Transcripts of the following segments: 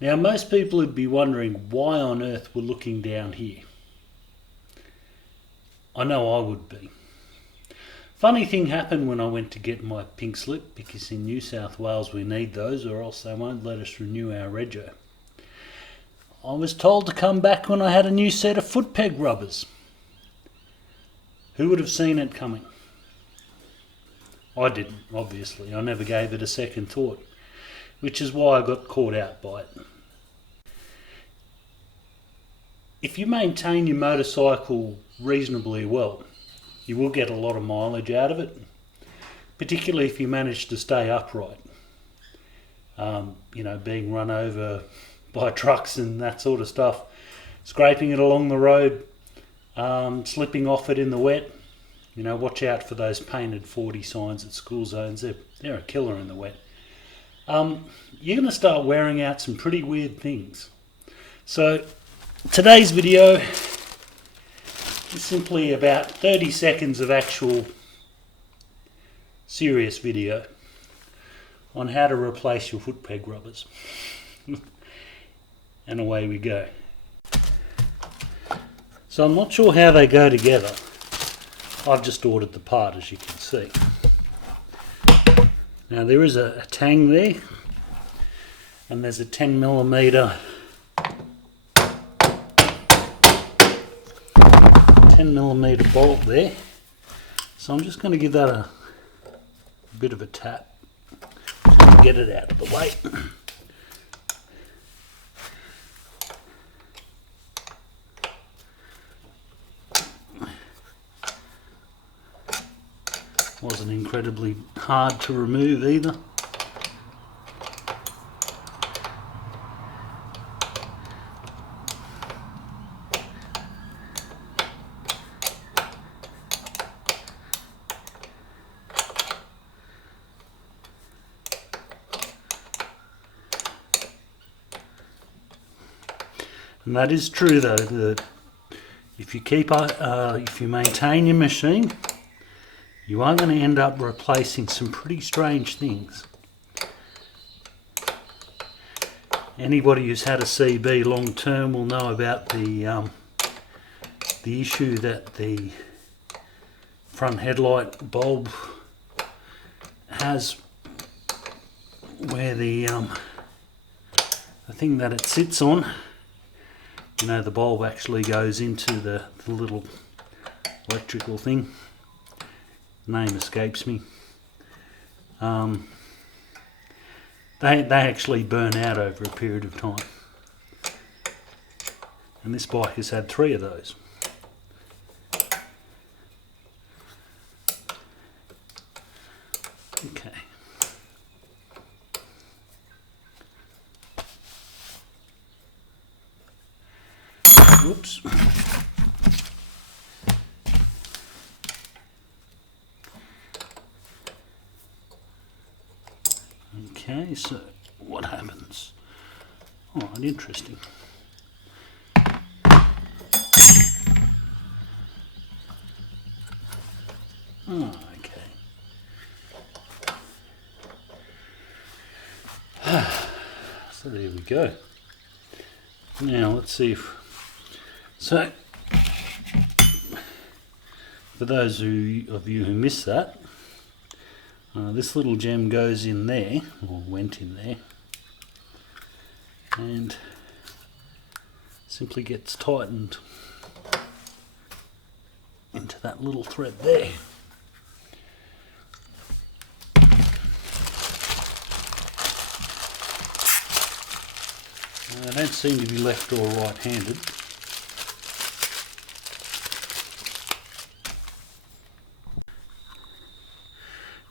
Now most people would be wondering why on earth we're looking down here. I know I would be. Funny thing happened when I went to get my pink slip, because in New South Wales we need those or else they won't let us renew our rego. I was told to come back when I had a new set of foot peg rubbers. Who would have seen it coming? I didn't, obviously. I never gave it a second thought, which is why I got caught out by it. If you maintain your motorcycle reasonably well, you will get a lot of mileage out of it, particularly if you manage to stay upright. Being run over by trucks and that sort of stuff, scraping it along the road, slipping off it in the wet. Watch out for those painted 40 signs at school zones. They're a killer in the wet. You're going to start wearing out some pretty weird things. So today's video is simply about 30 seconds of actual serious video on how to replace your foot peg rubbers. And away we go. So I'm not sure how they go together. I've just ordered the part, as you can see. Now there is a tang there, and there's a 10mm bolt there. So I'm just going to give that a bit of a tap to get it out of the way. Wasn't incredibly hard to remove either. And that is true though, that if you maintain your machine, you are going to end up replacing some pretty strange things. Anybody who's had a CB long term will know about the issue that the front headlight bulb has, where the thing that it sits on, the bulb actually goes into the little electrical thing. Name escapes me. They actually burn out over a period of time, and this bike has had 3 of those. Okay. Whoops. Okay, so what happens? Oh, interesting. Oh, okay. So there we go. Now let's see if... So, for those of you who missed that, this little gem goes in there, or went in there, and simply gets tightened into that little thread there. I don't seem to be left or right-handed.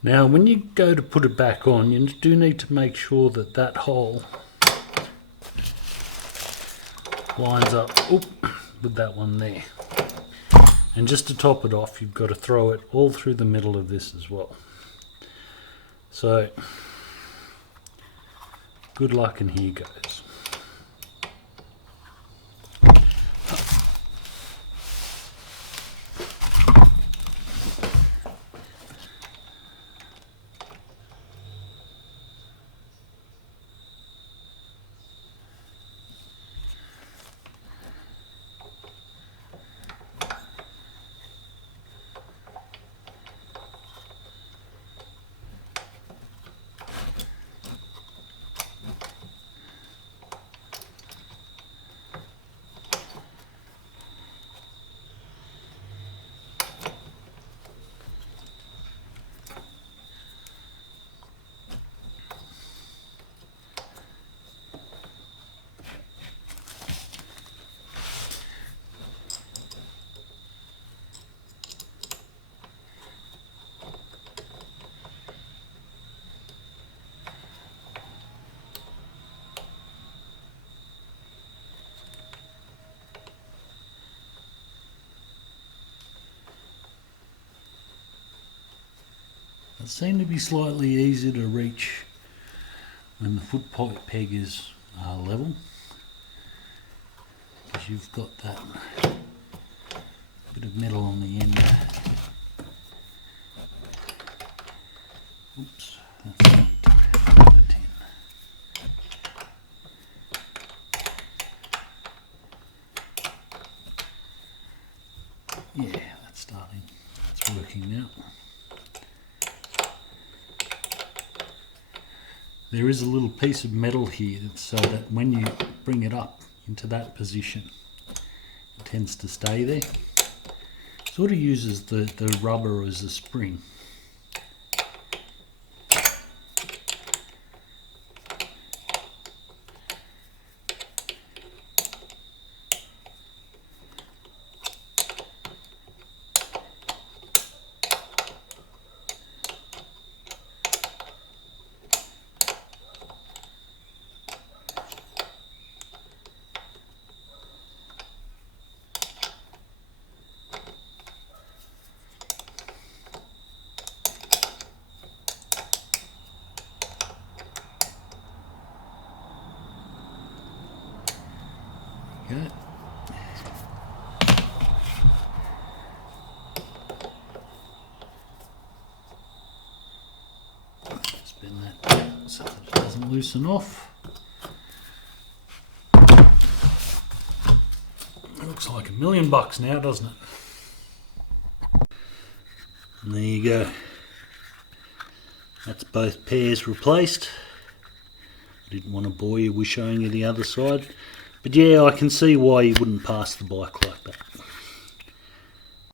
Now when you go to put it back on, you do need to make sure that that hole lines up with that one there. And just to top it off, you've got to throw it all through the middle of this as well. So good luck, and here goes. They seem to be slightly easier to reach when the foot peg is level, because you've got that bit of metal on the end. Oops, that's not the 10. Yeah, that's starting. It's working now. There is a little piece of metal here so that when you bring it up into that position, it tends to stay there. Sort of uses the rubber as a spring. Okay. Spin that so that it doesn't loosen off. It looks like $1,000,000 now, doesn't it? And there you go. That's both pairs replaced. I didn't want to bore you with showing you the other side. But yeah, I can see why you wouldn't pass the bike like that.